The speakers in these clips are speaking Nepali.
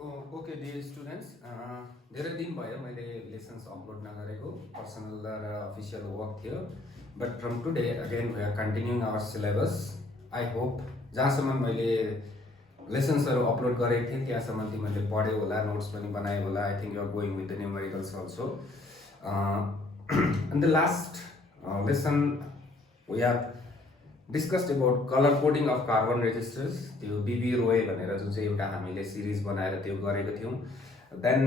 ओके डियर स्टुडेन्ट्स, धेरै दिन भयो मैले लेसन्स अपलोड नगरेको पर्सनल र अफिसियल वर्क थियो but from today again we are continuing our syllabus. I hope जहाँसम्म मैले लेसन्सहरू अपलोड गरेको थिएँ त्यहाँसम्म तिमीहरूले पढ्यो होला, नोट्स पनि बनायो होला. I think you are going with the numericals also. In the last lesson we have discussed about colour coding of carbon resistors. त्यो बिबी रोय भनेर जुन चाहिँ एउटा हामीले सिरिज बनाएर त्यो गरेको थियौँ. देन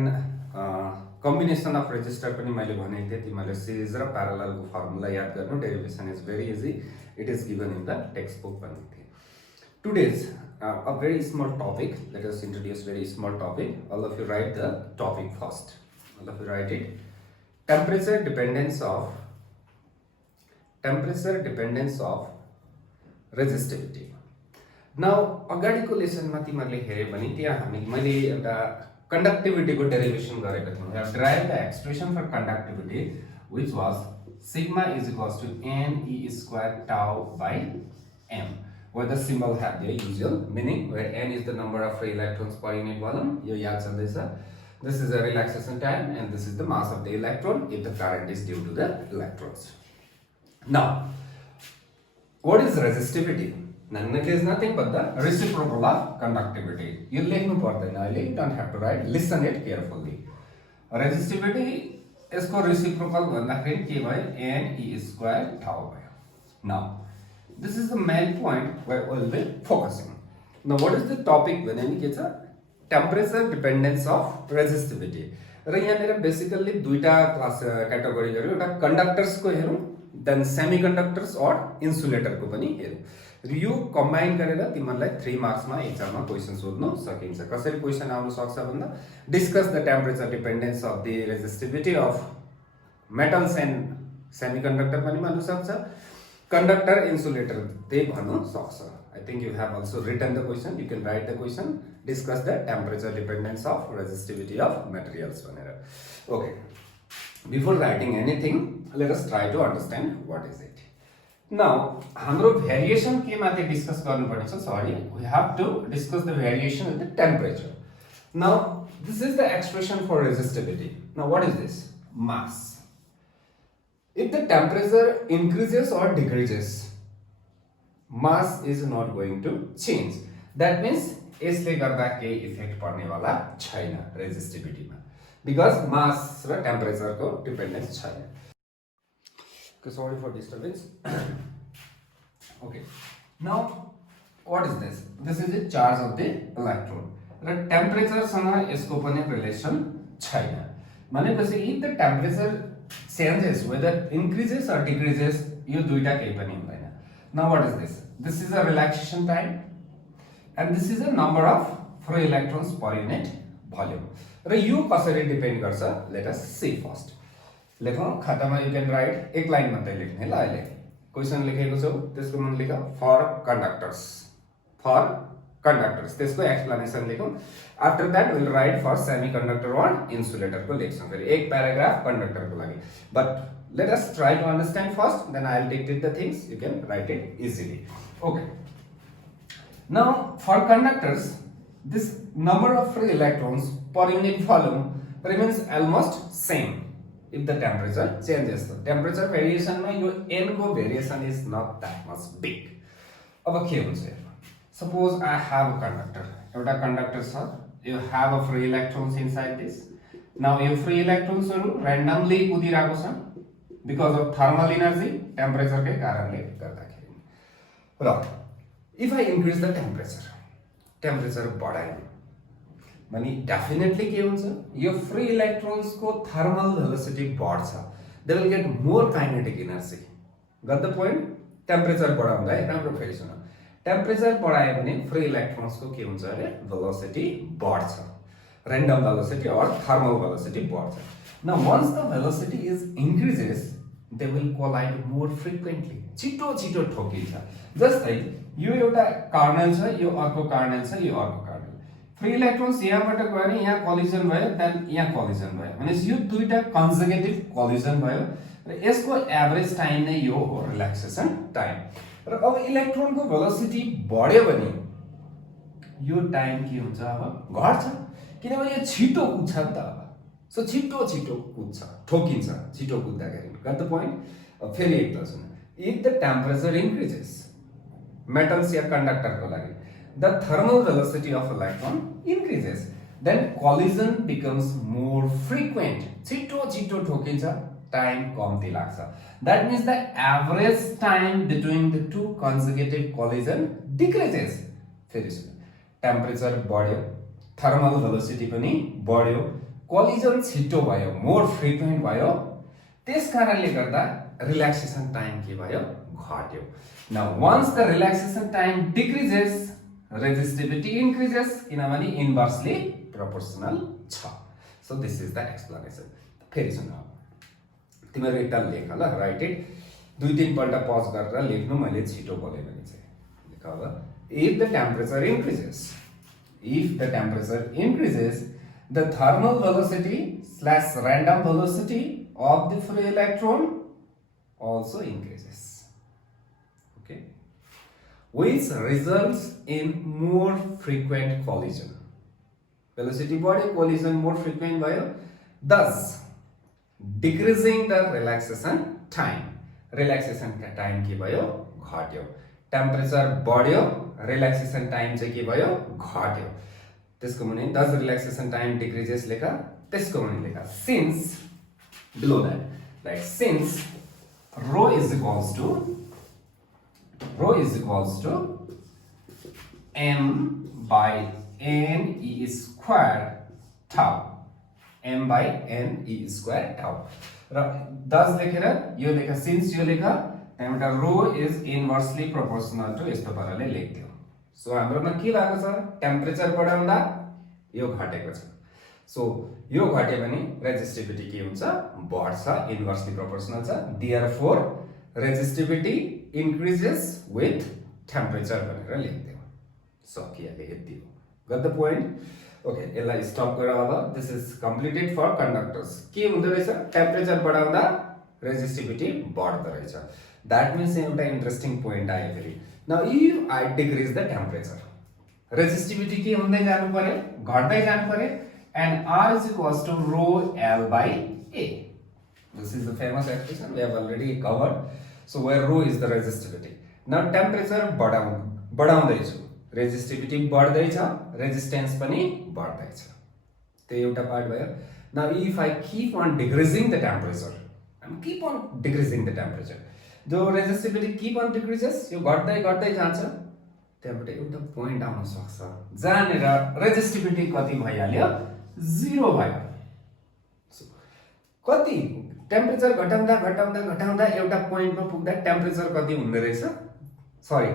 कम्बिनेसन अफ रेजिस्टर पनि मैले भनेको थिएँ तिमीहरूले सिरिज र प्यारललको फर्मुला याद गर्नु. Derivation is very easy, it is given in the text book भनेको थिएँ. Today's a very small topic. Let us introduce very small topic. All of you write the topic first. All of you write it. Temperature dependence of resistivity. Now अगाडिको लेसनमा तिमीहरूले हेऱ्यो भने त्यहाँ मैले एउटा कन्डक्टिभिटीको डेरिभेसन गरेको थियौँ. We have derived the expression for conductivity which was sigma is equals to n e square tau by m, where the symbol have their usual meaning, where n is the number of free electrons per unit volume. यो याद छँदैछ. This is a relaxation time and this is the mass of the electron if the current is due to the electrons. Now what is resistivity? It is nothing but the reciprocal of conductivity. You लेख्नु पर्दैन अहिले, you don't have to write, listen it carefully. Resistivity यसको reciprocal भन्दाखेरि के भयो? n e square tau भयो. Now this is the main point where we will be focusing. Now what is the topic भने नि के छ? Temperature dependence of resistivity. र यहाँनिर बेसिकली दुईटा क्लास क्याटेगोरी गऱ्यो. एउटा कन्डक्टर्सको हेरौँ, देन सेमिकन्डक्टर्स और इन्सुलेटरको पनि हेरौँ. यो कम्बाइन गरेर तिमीहरूलाई 3 मार्क्समा एक्जाममा क्वेसन सोध्न सकिन्छ. कसरी क्वेसन आउन सक्छ भन्दा discuss the temperature dependence of the resistivity of metals and semiconductor पनि भन्नु सक्छ, कन्डक्टर इन्सुलेटर त्यही भन्नु सक्छ. I think you have also written the question, you can write the question, discuss the temperature dependence of resistivity of materials भनेर. Okay, before writing anything let us try to understand what is it. Now हाम्रो variation के माथि डिस्कस गर्नुपर्ने छ? Sorry, we have to discuss the variation with the temperature. Now this is the expression for resistivity. Now what is this? Mass. If the temperature increases or decreases, mass is not going to change. That means यसले गर्दा केही इफेक्ट पर्ने वाला छैन रेजिस्टिभिटीमा, because mass र टेम्परेचर को डिपेन्डेन्स छैन. Sorry for disturbance. Okay, now what is this? This is the charge of the electron. र टेम्परेचर सँग यसको पनि रिलेसन छैन. भनेपछि if the temperature changes, whether increases or decreases, यो दुईटा केही पनि हुँदैन. Now what is this? This is a relaxation time and this is a number of free electrons per unit volume. र यो कसरी डिपेन्ड गर्छ? Let us see first. लेखौँ खातामा. यु क्यान राइट, एक लाइन मात्रै लेख्ने. ल अहिले क्वेसन लेखेको छौ, त्यसको मन लेख फर कन्डक्टर्स, त्यसको एक्सप्लेनेसन लेखौँ. After that will write for semiconductor वा इन्सुलेटरको लेख्छौँ. फेरि एक प्याराग्राफ कन्डक्टरको लागि. But let us try to understand first, then I will dictate the things, you can write it easily. Okay, now for conductors this number of free electrons per unit volume remains almost same if the temperature changes. The temperature variation में यो n को variation is not that much big. अब के हुन्छ? Suppose I have a conductor. एउटा conductor छ, you have a free electrons inside this. Now यो free electrons हरु randomly कुदिरहेको छ because of thermal energy, temperature के कारणले गर्दाखेरि. र if I increase the temperature बढाएँ भने डेफिनेटली के हुन्छ? यो फ्री इलेक्ट्रोन्स को थर्मल भेलोसिटी बढ्छ. They will get more kinetic energy. Got the point? Temperature बढाउँदा राम्रो फेरि सुन, टेम्परेचर बढायो भने फ्री इलेक्ट्रोन्स को के हुन्छ अरे? भेलोसिटी बढ्छ. random velocity or thermal velocity बढ्छ. Now once the velocity is increases, they will collide more frequently. छिटो छिटो ठोकिन्छ. जस्तै यो एउटा कार्नेल छ, यो अर्को कार्नेल छ, यो अर्को कार्नेल. फ्री इलेक्ट्रोन्स यहाँबाट गएर यहाँ कोलिजन भयो, देन यहाँ कोलिजन भयो. भनेपछि यो दुईटा कन्जर्गेटिभ कोलिजन भयो र यसको एभरेज टाइम नै यो हो रिल्याक्सेसन टाइम. र अब इलेक्ट्रोनको भेलोसिटी बढ्यो भने यो टाइम के हुन्छ अब घट्छ किनभने यो छिटो कुद्छ नि त अब सो छिटो छिटो कुद्छ ठोकिन्छ छिटो कुद्दाखेरि गट द पोइन्ट फेरि एकताल सुन if the temperature increases metals या कन्डक्टरको लागि the thermal velocity of electron increases then collision becomes more frequent छिटो छिटो ठोकिन्छ टाइम कम्ती लाग्छ that means the average time between the two conjugative collision decreases फेरि सुन टेम्परेचर बढ्यो थर्मल भेलोसिटी पनि बढ्यो कोलिजन छिटो भयो मोर फ्रिक्वेन्ट भयो त्यस कारणले गर्दा रिल्याक्सेसन टाइम के भयो घट्यो now once the relaxation time decreases resistivity increases किनभने इन्भर्सली प्रोपोर्सनल छ so this is the explanation फेरि सुन तिमीहरू एकताल लेख ल राइट इट दुई तीन पल्ट पज गरेर लेख्नु मैले छिटो बोले भने चाहिँ लेख अब if the temperature increases the thermal velocity / random velocity of the free electron also increases okay which results in more frequent collision velocity body collision more frequent भयो thus decreasing the relaxation time के भयो घट्यो टेम्परेचर बढ्यो रिल्याक्सेसन टाइम चाहिँ के भयो घट्यो त्यसको मुनि दस रिल्याक्सेसन टाइम डिक्रिजेस लेखा त्यसको मुनि लेखा since below that like since rho is equals to m by n e square tau m by n e square tau र 10 लेखेर यो लेखा सिन्स यो लेखा त्यहाँबाट रो इज इन्भर्सली प्रोपोर्सनल टु यस्तो पाराले लेख्थ्यो सो हाम्रोमा के भएको छ टेम्परेचर बढाउँदा यो घटेको छ सो यो घट्यो भने रेजिस्टिभिटी के हुन्छ बढ्छ इन्भर्सली प्रोपोर्सनल छ therefore resistivity increases with temperature भनेर लेख्थ्यो सकिहाल्यो यति हो गट द पोइन्ट ओके यसलाई स्टप गरेर अब this is completed for conductors के हुँदो रहेछ टेम्परेचर बढाउँदा रेजिस्टिभिटी बढ्दो रहेछ दैट मीन्स एउटा इन्ट्रेस्टिङ पोइन्ट आयो फेरि now if I decrease the temperature resistivity के हुँदै जानु पर्यो घट्दै जानु पर्यो and r is equals to rho l by a this is the famous expression we have already covered so where rho is the resistivity now temperature बढाउँदै छु रेजिस्टिभिटी बढ्दै छ रेजिस्टेन्स पनि बढ्दै छ त्यो एउटा पार्ट भयो now if I keep on decreasing the temperature I keep on decreasing the temperature जो रेजिस्टिभिटी कीप अन डिक्रिजेस यो घट्दै जान्छ त्यहाँबाट एउटा पोइन्ट आउन सक्छ जहाँनेर रेजिस्टिभिटी कति भइहाल्यो 0 भयो कति टेम्परेचर घटाउँदा एउटा पोइन्टमा पुग्दा टेम्परेचर कति हुँदै रहेछ सरी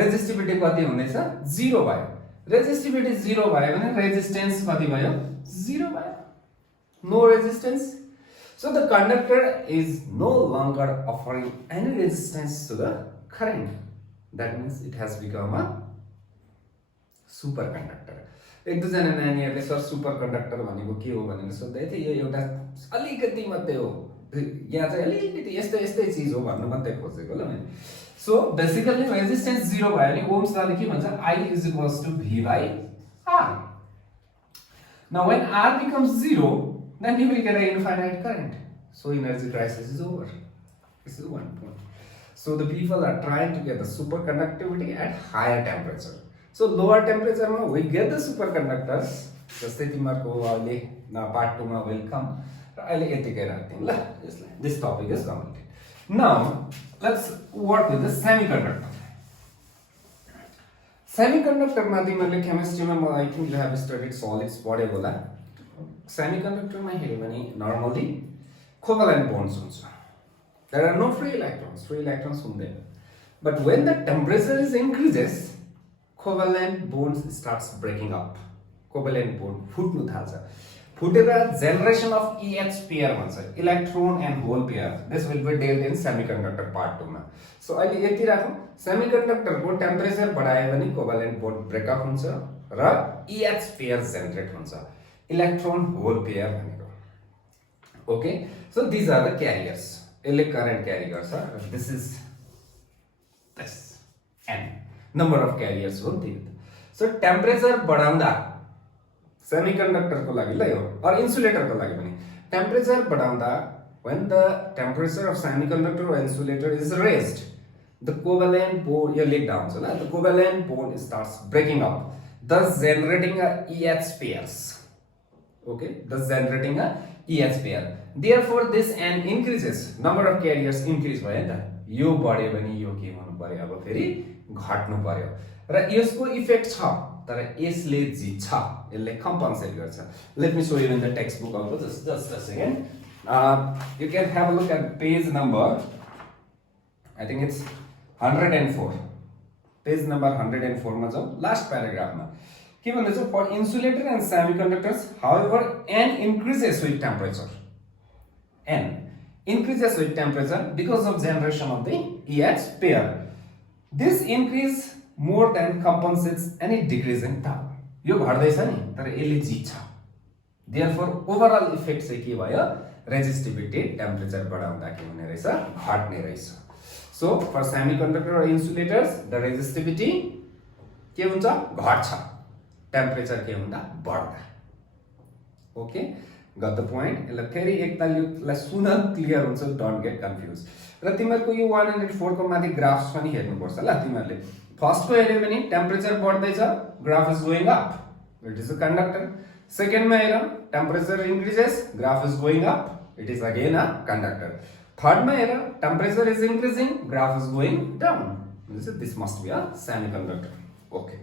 रेजिस्टिभिटी कति हुँदैछ 0 भयो रेजिस्टिभिटी 0 भयो भने रेजिस्टेन्स कति भयो 0 भयो no resistance so the conductor is no longer offering any resistance to the current that means it has become a superconductor एक दुईजना नानीहरूले सर सुपर कन्डक्टर भनेको के हो भनेर सोध्दै थिए यो एउटा अलिकति मात्रै हो यहाँ चाहिँ अलिकति यस्तै चीज हो भन्नु मात्रै खोजेको ल मैले सो बेसिकली रेजिस्टेन्स 0 भयो भने ओम्स लले के भन्छ I is equals to V by R now when R becomes 0 then you will get an infinite current so energy crisis is over this is one point so the people are trying to get the superconductivity at higher temperature so lower temperature ma we get the superconductors जस्तै तिमीहरुको अहिले पार्ट 2 मा वेलकम र अहिले यतिकै राख्दिन ल यसलाई this topic is completed now let's work with the semiconductor मा तिमीहरुले केमिस्ट्रीमा म I think you have studied solids पढ्यो होला semiconductor मा हेर्यो भने normally covalent bonds हुन्छ there are no free electrons हुँदैन but when the temperature is increases covalent bonds starts breaking up covalent bond फुट्नु थाल्छ फुटेर generation of EH pair भन्छ electron and hole pair this will be dealt in semiconductor part 2 मा so अहिले यति राखौं semiconductor को टेम्परेचर बढायो भने covalent bond breakup हुन्छ र EH pair generate हुन्छ electron hole pair भनेको okay so these are the carriers यसले current carry गर्छ this is this n number of carriers will be so so temperature बढाउँदा सेमिकन्डक्टरको लागि ल यो अर इन्सुलेटरको लागि पनि टेम्परेचर बढाउँदा when the temperature of semiconductor or insulator is raised, the covalent bond you lay down, so the covalent bond starts breaking up, thus generating a EH pairs. Okay, thus generating a EH pair. Therefore, this n increases, number of carriers increase भयो नि त यो बढ्यो भने यो के हुनु पर्यो अब फेरि घट्नु पर्यो र यसको इफेक्ट छ तर यसले जित्छ यसले कम्पनसेट गर्छ. Let me show you in the text book also just a second. You can have a look at page number, I think it's 104, page number 104 मा जाऊ लास्ट प्याराग्राफमा के भन्दैछ for insulator and semiconductors however n increases with temperature, n increases with temperature because of generation of the EH pair. This increase more than compensates any decrease in tau. यो घट्दैछ नि तर यसले जित्छ. Therefore overall effect चाहिँ के भयो रेजिस्टिभिटी टेम्परेचर बढाउँदा के हुने रहेछ घट्ने रहेछ. सो फर सेमिकन्डक्टर और इन्सुलेटर्स द रेजिस्टिभिटी के हुन्छ घट्छ टेम्परेचर के हुँदा बढ्दा. Okay got the point. यसलाई फेरि एकताल यसलाई सुन क्लियर हुन्छ डोन्ट गेट कन्फ्युज. र तिमीहरूको यो 104 को माथि ग्राफ्स पनि हेर्नुपर्छ ल तिमीहरूले. फर्स्टको हेर्यो भने टेम्परेचर बढ्दैछ graph is going up, it is a conductor. Second में हेर temperature increases graph is going up, it is again a conductor. Third में हेर temperature is increasing graph is going down, this must be a semiconductor. Okay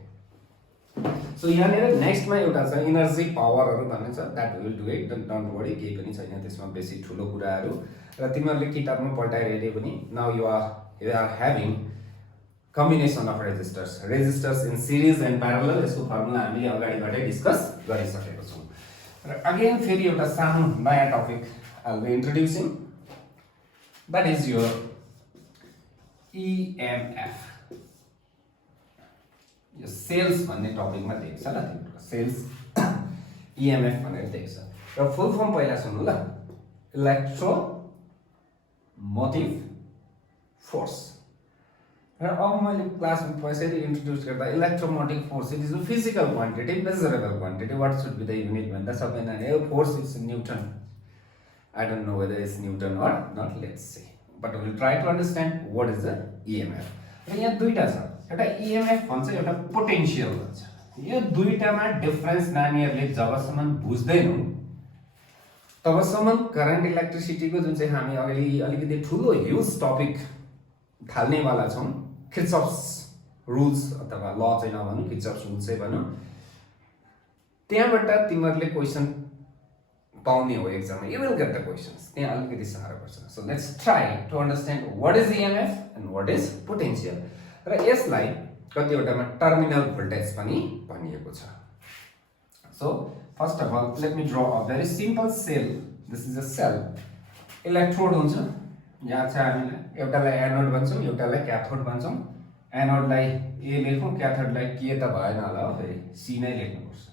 so यहाँनिर नेक्स्टमा एउटा छ इनर्जी पावरहरू भन्ने छ that will do it don't worry. केही पनि छैन त्यसमा बेसी ठुलो कुराहरू र तिमीहरूले किताबमा पल्टाएर हेऱ्यो भने now you are having combination of resistors in series and parallel. यसको फर्मुला हामीले अगाडिबाटै डिस्कस गरिसकेको छौं र अगेन फेरि एउटा सानो नयाँ topic I will be introducing, that is your EMF. यो सेल्स भन्ने टपिकमा दिएको छ ल तिम्रो सेल्स EMF भनेर दिएको छ र फुल फर्म पहिला सुन्नु ल. Electromotive force. र अब मैले क्लासमा पछाडि इन्ट्रोड्युस गर्दा electromotive force it is a physical quantity measurable quantity. What should be the unit भन्दा सबैजना यो force is newton. I don't know whether is newton or not, let's see, but will try to understand what is the EMF. र यहाँ दुईटा छ, एउटा EMF भन्छ एउटा पोटेन्सियल भन्छ. यो दुईटामा डिफरेन्स नानीहरूले जबसम्म बुझ्दैनौ तबसम्म करेन्ट इलेक्ट्रिसिटीको जुन चाहिँ हामी अगाडि अलिकति ठुलो ह्युज टपिक थाल्नेवाला छौँ, किर्चफ्स रुल्स अथवा ल चाहिँ नभनौँ किर्चफ्स रुल्स चाहिँ भनौँ, त्यहाँबाट तिमीहरूले क्वेसन पाउने हो एक्जाममा. You will get the questions. त्यहाँ अलिकति साह्रो पर्छ. So let's try to understand what is EMF and what is potential. र यसलाई कतिवटामा टर्मिनल भोल्टेज पनि भनिएको छ. So first of all let me draw a very simple cell. This is a cell. Electrode हुन्छ याद छ हामीलाई, एउटालाई एनोड भन्छौँ एउटालाई क्याथोड भन्छौँ. एनोडलाई ए लेखौँ क्याथोडलाई के त भएन होला हो फेरि सी नै लेख्नुपर्छ.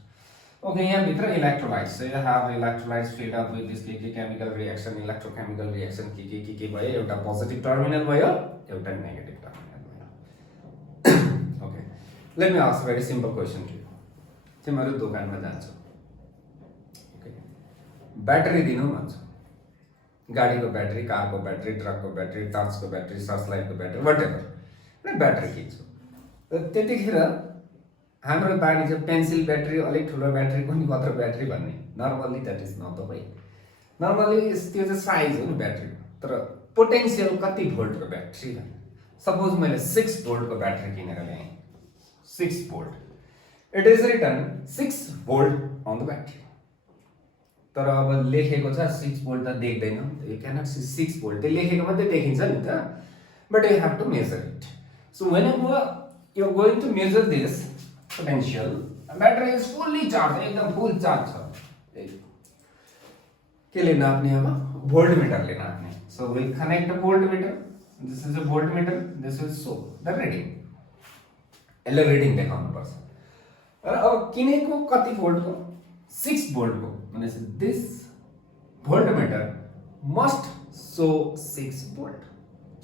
ओके यहाँभित्र इलेक्ट्रोलाइट्स छ. You have electrolytes filled up with this के केमिकल रिएक्सन इलेक्ट्रोकेमिकल रिएक्सन के भयो. एउटा पोजिटिभ टर्मिनल भयो एउटा नेगेटिभ टर्मिनल भयो. Okay let me ask very simple question to you. तिमीहरू दोकानमा जान्छौ, ओके ब्याट्री दिनु भन्छ, गाडीको ब्याट्री, कारको ब्याट्री, ट्रकको ब्याट्री, टर्चको ब्याट्री, सर्च लाइटको ब्याट्री, वाटेभर ब्याट्री किन्छौँ. र त्यतिखेर हाम्रो बानी चाहिँ पेन्सिल ब्याट्री, अलिक ठुलो ब्याट्री, कुनै कत्रो ब्याट्री भन्ने. Normally that is not the way. Normally त्यो चाहिँ साइज हो नि ब्याट्री. तर पोटेन्सियल कति भोल्टको ब्याट्री भन्ने. सपोज मैले 6 भोल्टको ब्याट्री किनेर ल्याएँ, 6 volt. It is written 6 volt on the battery. तर अब लेखेको छ 6 भोल्ट त देख्दैन, यु क्यानट सी 6 भोल्ट. त्यो लेखेको मात्रै देखिन्छ नि त, but you have to measure it. So whenever you are going to measure this potential, battery is fully charged, एकदम फुल चार्ज छ. केले नाप्ने अब भोल्टमिटरले नाप्ने. So will connect a भोल्टमिटर. This is a भोल्टमिटर, this will show the reading. यसले रिडिङ देखाउनु पर्छ. र अब किनेको कति भोल्टको 6 भोल्टको भनेपछि this भोल्टमिटर must so 6 volt.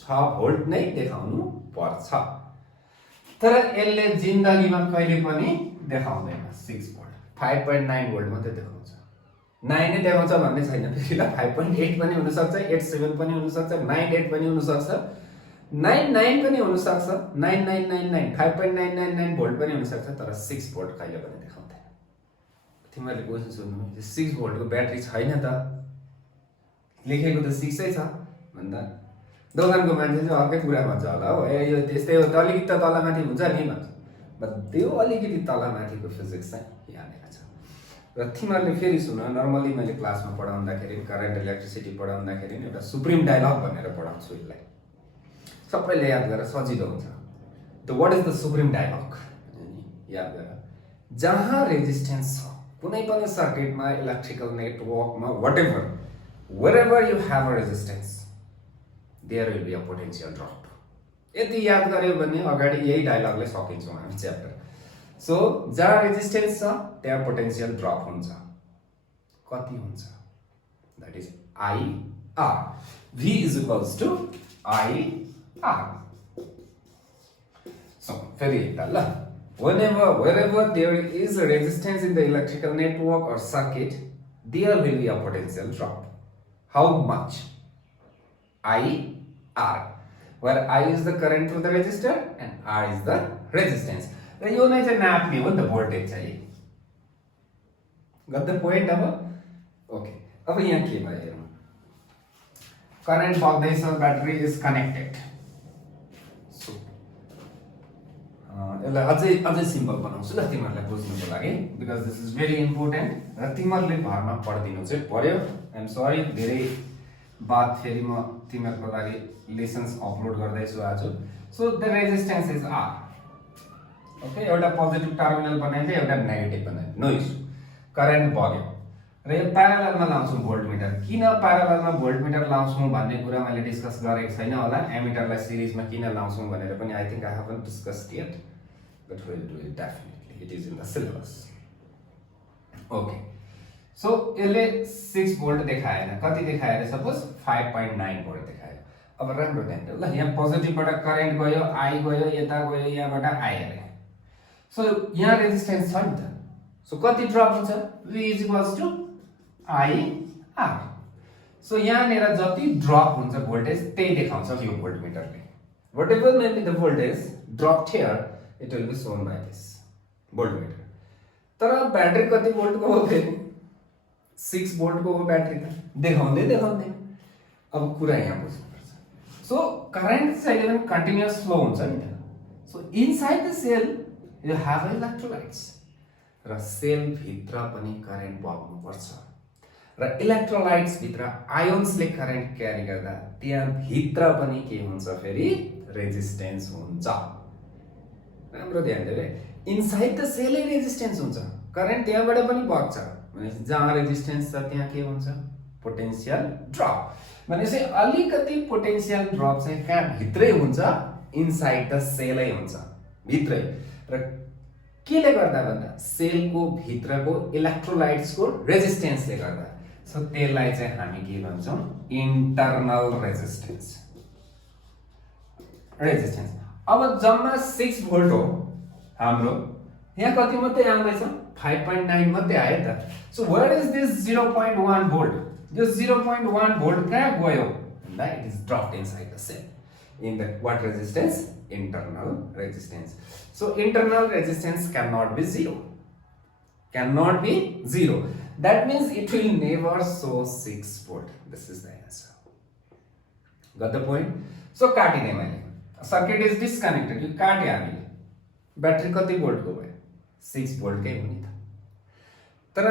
6 volt नै देखाउनु पर्छ. तर यसले जिन्दगीमा कहिले पनि देखाउँदैन 6 भोल्ट 5.9 भोल्ट मात्रै देखाउँछ 9 नै देखाउँछ भन्ने छैन फेरि ल 5.8 पनि हुन सक्छ 87 पनि हुन सक्छ 98 पनि हुन सक्छ 99 पनि हुन सक्छ 9999 5.999 भोल्ट पनि हुन सक्छ तर 6 भोल्ट कहिले पनि देखाउँदैन तिमीहरूले क्वेशन सोध्नु 6 भोल्टको ब्याट्री छैन त लेखेको त 6 छ भन्दा दोकानको मान्छे चाहिँ अर्कै कुरा भन्छ होला हो ए यो त्यस्तै हो त अलिकति त तलमाथि हुन्छ नि भन्छ बट त्यो अलिकति तलमाथिको फिजिक्स चाहिँ यहाँनिर छ र तिमीहरूले फेरि सुन नर्मली मैले क्लासमा पढाउँदाखेरि करेन्ट इलेक्ट्रिसिटी पढाउँदाखेरि एउटा सुप्रिम डायलग भनेर पढाउँछु यसलाई सबैले याद गरेर सजिलो हुन्छ the what is the supreme dialogue याद गरेर जहाँ रेजिस्टेन्स छ कुनै पनि सर्किटमा इलेक्ट्रिकल नेटवर्कमा whatever wherever you have a resistance there will be a potential drop यदि याद गर्यो भने अगाडि यही डायलगले सकिन्छौँ हामी च्याप्टर सो जहाँ रेजिस्टेन्स छ त्यहाँ पोटेन्शियल ड्रप हुन्छ कति हुन्छ that is IR V is equals to IR so फेरि एकताल ल wherever there is a resistance in the electrical network or circuit there will be a potential drop how much IR where I is the current through the resistor and R is the resistance र यो नै चाहिँ नाप्ने हो नि त भोल्टेज चाहिँ गट द पोइन्ट अब ओके अब यहाँ के भयो हेरौँ करेन्ट बग्दैछ ब्याट्री इज कनेक्टेड यसलाई अझै सिम्पल बनाउँछु ल तिमीहरूलाई बुझ्नुको लागि because this is very important र तिमीहरूले घरमा पढिदिनु चाहिँ पर्यो आइ एम सरी धेरै बाद फेरि म तिमीहरूको लागि लेसन्स अपलोड गर्दैछु आज so the resistance is R okay एउटा पोजिटिभ टर्मिनल बनाइदिए एउटा नेगेटिभ बनाइदिए नो इस्यु करेन्ट बग्यो र यो प्याराललमा लाउँछौँ भोल्टमिटर किन प्याराललमा भोल्टमिटर लाउँछौँ भन्ने कुरा मैले डिस्कस गरेको छैन होला एमिटरलाई सिरिजमा किन लाउँछौँ भनेर पनि I think I haven't discussed yet but will do it definitely it is in the syllabus okay so यसले 6 भोल्ट देखाएन कति देखाएर सपोज 5.9 भोल्ट देखायो अब राम्रो ध्यान दिनु ल यहाँ पोजिटिभबाट करेन्ट गयो आई गयो यता गयो यहाँबाट आयो अरे सो यहाँ रेजिस्टेन्स छ नि त सो कति ड्रप हुन्छ V is equals to IR so यहाँनिर जति ड्रप हुन्छ भोल्टेज त्यही देखाउँछ यो भोल्टमिटरले whatever may be the voltage dropped here it will be shown by this voltmeter तर ब्याट्री कति भोल्टको हो फेरि 6 भोल्टको हो ब्याट्री त देखाउँदैन अब कुरा यहाँ बुझ्नुपर्छ सो करेन्ट चाहिँ पनि कन्टिन्युअस फ्लो हुन्छ नि त so inside the sell you have electrolytes र सेल भित्र पनि करेन्ट बग्नुपर्छ र इलेक्ट्रोलाइट्स भित्र आयोन्सले करेन्ट क्यारी गर्दा त्यहाँ भित्र पनि के हुन्छ फेरि रेजिस्टेन्स हुन्छ राम्रो ध्यान दिनु है इनसाइड द सेलै रेजिस्टेन्स हुन्छ करेन्ट त्यहाँबाट पनि बग्छ भनेपछि जहाँ रेजिस्टेन्स छ त्यहाँ के हुन्छ पोटेन्शियल ड्रप भनेपछि अलिकति पोटेन्शियल ड्रप चाहिँ कहाँ भित्रै हुन्छ इनसाइड द सेलै हुन्छ भित्रै र केले गर्दा भन्दा सेलको भित्रको इलेक्ट्रोलाइट्सको रेजिस्टेन्सले गर्दा सो त्यसलाई चाहिँ हामी के भन्छौँ इन्टरनल रेजिस्टेन्स अब जम्मा 6 भोल्ट हो हाम्रो यहाँ कति मात्रै आउँदैछ 5.9 मात्रै आयो त so where is this 0.1 volt यो 0.1 भोल्ट कहाँ गयो भन्दा it is dropped inside the cell in the what resistance internal resistance so internal resistance cannot be zero that means it will never show 6 volt this is the answer got the point so काटिने मैले सर्किट इज डिस्कनेक्टेड यो काटे हामीले ब्याट्री कति भोल्टको भयो 6 भोल्टकै हो नि त तर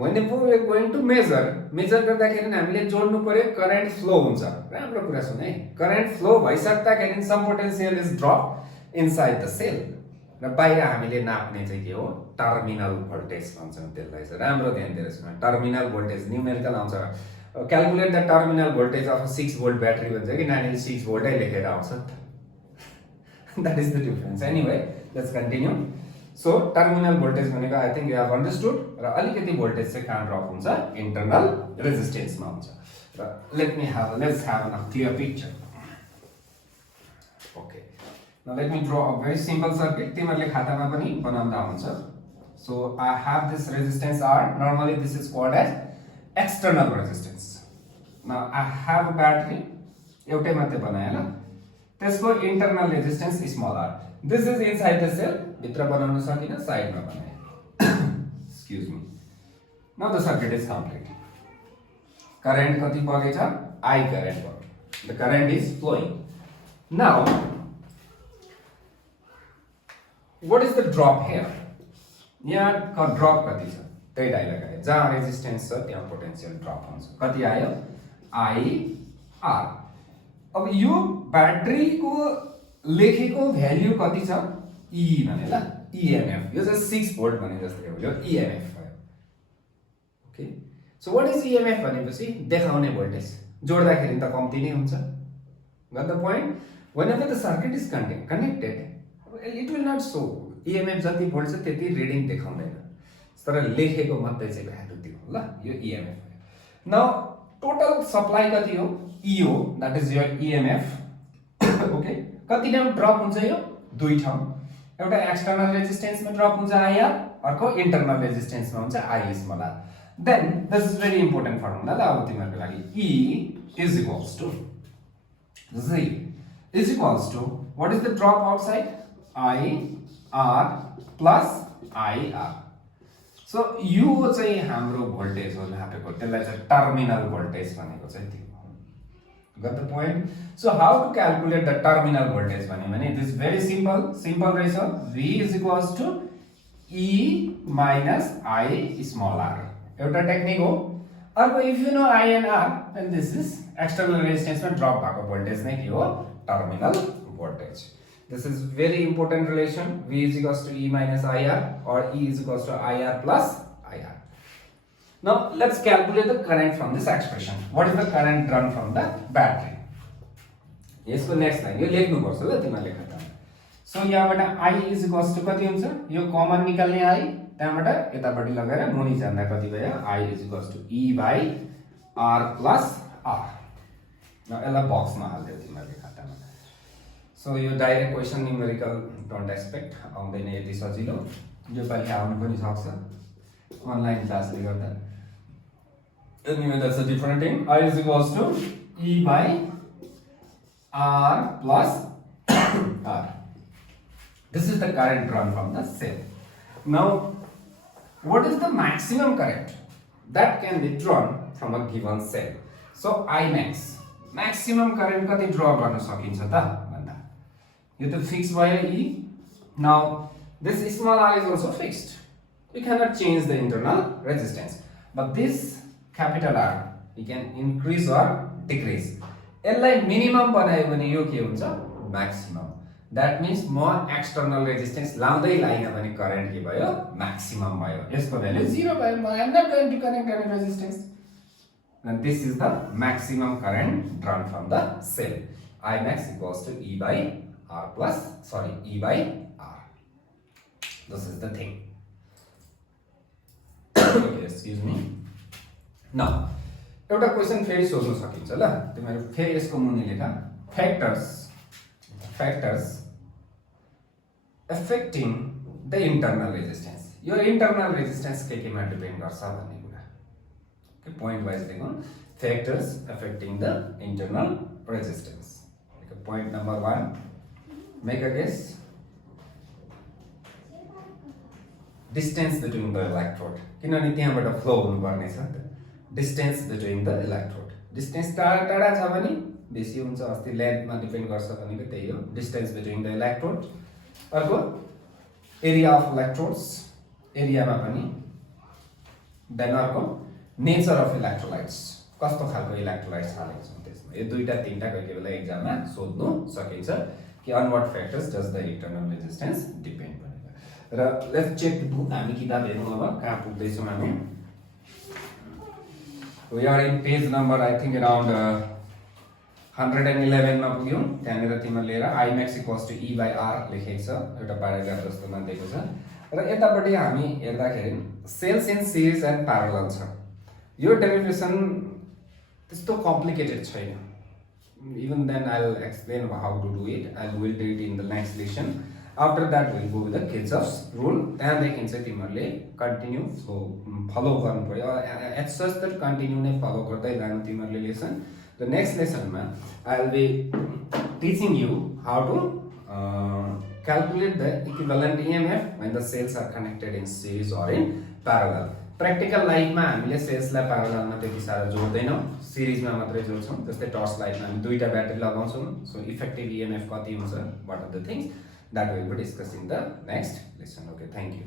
when we are going to measure गर्दाखेरि हामीले जोड्नु पर्यो करेन्ट फ्लो हुन्छ राम्रो कुरा सुन है करेन्ट फ्लो भइसक्दाखेरि some potential is drop inside the cell र बाहिर हामीले नाप्ने चाहिँ के हो टर्मिनल भोल्टेज भन्छौँ त्यसलाई चाहिँ राम्रो ध्यान दिएर सुन टर्मिनल भोल्टेज न्यूमेरिकल आउँछ calculate the terminal voltage of 6 volt battery भन्छ कि नानीले 6 भोल्टै लेखेर आउँछ नि त that is the difference anyway let's continue so terminal voltage भनेको I think you have understood र अलिकति भोल्टेज चाहिँ कहाँ ड्रप हुन्छ इन्टरनल रेजिस्टेन्स मा हुन्छ र let's have a clear picture okay Now let me draw a very simple circuit. तिमीहरुले खातामा पनि बनाउँदा हुन्छ. So I have this resistance R. Normally this is called as external resistance. Now I have a battery. एउटै मात्रै बनाए ल. त्यसको internal resistance small r. This is inside the cell. भित्र बनाउन सकिन, साइडमा बनाए. Excuse me. Now the circuit is complete. Current कति बगेछ? I current बग्यो. The current is flowing. Now what is the drop here? यहाँ ड्रप कति छ? त्यही डायलग आयो. जहाँ रेजिस्टेन्स छ त्यहाँ पोटेन्शियल ड्रप हुन्छ. कति आयो? IR. अब यो ब्याट्रीको लेखेको भ्यालु कति छ? E भने ल, EMF. यो चाहिँ 6 भोल्ट भने जस्तै हो. यो EMF भयो. Okay. So what is EMF भनेपछि देखाउने भोल्टेज. जोड्दाखेरि त कम्ती नै हुन्छ. Got the point? Whenever the circuit is connected, it will not show. EMF जति भोल्ट छ त्यति रिडिङ देखाउँदैन. तर लेखेको मात्रै चाहिँ भ्यालु दियो ल. यो EMF भयो. नाउ टोटल सप्लाई कति हो? E हो. That is your EMF. Okay. कति ठाउँ ड्रप हुन्छ यो? दुई ठाउँ. एउटा एक्सटर्नल रेजिस्टेन्समा ड्रप हुन्छ IR, अर्को इन्टरनल रेजिस्टेन्समा हुन्छ I small r. Then this is very important formula ल अब तिमीहरुको लागि. E is equals to Z is equals to what is the drop outside? IR plus IR. So यो चाहिँ हाम्रो भोल्टेज हो नापेको. त्यसलाई चाहिँ टर्मिनल भोल्टेज भनेको चाहिँ त्यो. Got the point? So how to calculate the terminal voltage भने it is very simple रहेछ. V is equals to E minus I small r. एउटा टेक्निक हो. अर्को if you know I and R then this is external resistance में drop भएको voltage नै के हो? Terminal voltage. This is very important relation. V is equals to E minus IR or E is equals to IR plus IR. Now let's calculate the current from this expression. What is the current run from the battery? यसको नेक्स्ट लाइन यो लेख्नु पर्छ ल तिमीले खातामा. सो यहाँबाट I is equals to कति हुन्छ? यो कमन निकाल्ने I, त्यहाँबाट यतापट्टि लगाएर मुनि जाँदा कति भयो? I is equals to E by R plus R. न यसलाई बक्समा हाल्दियो तिमीले खातामा. सो यो direct question numerical don't expect, आउँदैन यति सजिलो. यो पालि आउनु पनि सक्छ अनलाइन क्लासले गर्दा. Anyway, that's a different thing. I is equals to E by R plus R. This is the current run from the cell. Now, what is the maximum current that can be drawn from a given cell? So, Imax. Maximum current कति draw गर्न सकिन्छ त भन्दा. यो त fixed भयो E. Now, this small r is also fixed. We cannot change the internal resistance. But this capital R, we can increase or decrease. यसलाई मिनिमम बनायो भने यो के हुन्छ? म्याक्सिमम. That means म एक्सटर्नल रेजिस्टेन्स लाउँदै लाइन भने करन्ट के भयो? म्याक्सिमम भयो. यसको भ्यालु 0 भयो. I am not going to connect any resistance. And this is the maximum current drawn from the cell. Imax equals to E by R plus, sorry, E by R. This is the thing. Okay, excuse me. Now, एउटा क्वेशन फेरि सोध्न सकिन्छ ल. तिमीहरु फेरि यसको मुनि लेखा. Factors affecting the internal resistance. यो internal resistance केमा डिपेन्ड गर्छ भन्ने कुरा. Okay, point wise देखौं. Factors affecting the internal resistance. Okay, point number 1. Make a guess. Distance between the electrode. किनभने त्यहाँबाट फ्लो हुनुपर्ने छ त. Distance between the electrode. Distance टाढा छ भने बेसी हुन्छ. अस्ति लेन्थमा डिपेन्ड गर्छ भनेको त्यही हो. Distance between the electrode. अर्को area of electrodes. एरियामा पनि. Then अर्को nature of electrolytes. कस्तो खालको इलेक्ट्रोलाइट्स हालेको छ त्यसमा. यो दुईटा तीनटा कोही बेला एक्जाममा सोध्नु सकिन्छ कि on what factors does the internal resistance depend भनेर. र लेट्स चेक द बुक. हामी किताब हेरौँ अब कहाँ पुग्दैछौँ हामी. We are in page number I think around 111 मा पुग्यौं. त्यहाँनेर तिमीले लिएर Imax equals to E by R लेखेको छ. एउटा प्याराग्राफ जस्तोमा दिएको छ. र यतापट्टि हामी हेर्दाखेरि cells in series and parallel छ. यो डेरिभेसन त्यस्तो कम्प्लिकेटेड छैन. even then I'll explain how to do it. Will do it in the next lesson. After that we'll go with the Kirchhoff's rule. त्यहाँदेखि चाहिँ तिमीहरूले कन्टिन्यू फलो गर्नु पर्यो एट सच द्याट कन्टिन्यू नै फलो गर्दै जानु तिमीहरूले लेसन. द नेक्स्ट लेसनमा I will be teaching you how to calculate the equivalent EMF when the cells are connected in series or in parallel. Practical life मा हामीले सेल्स लाई प्यारलल मा त्यति सारा जोड्दैनौं, सिरिज मा मात्रै जोड्छौं. जस्तै टर्च लाइट मा हामी दुईटा ब्याट्री लगाउँछौं. सो इफेक्टिभ EMF कति हुन्छ, what are the things that we will be discussing in the next lesson. Okay, thank you.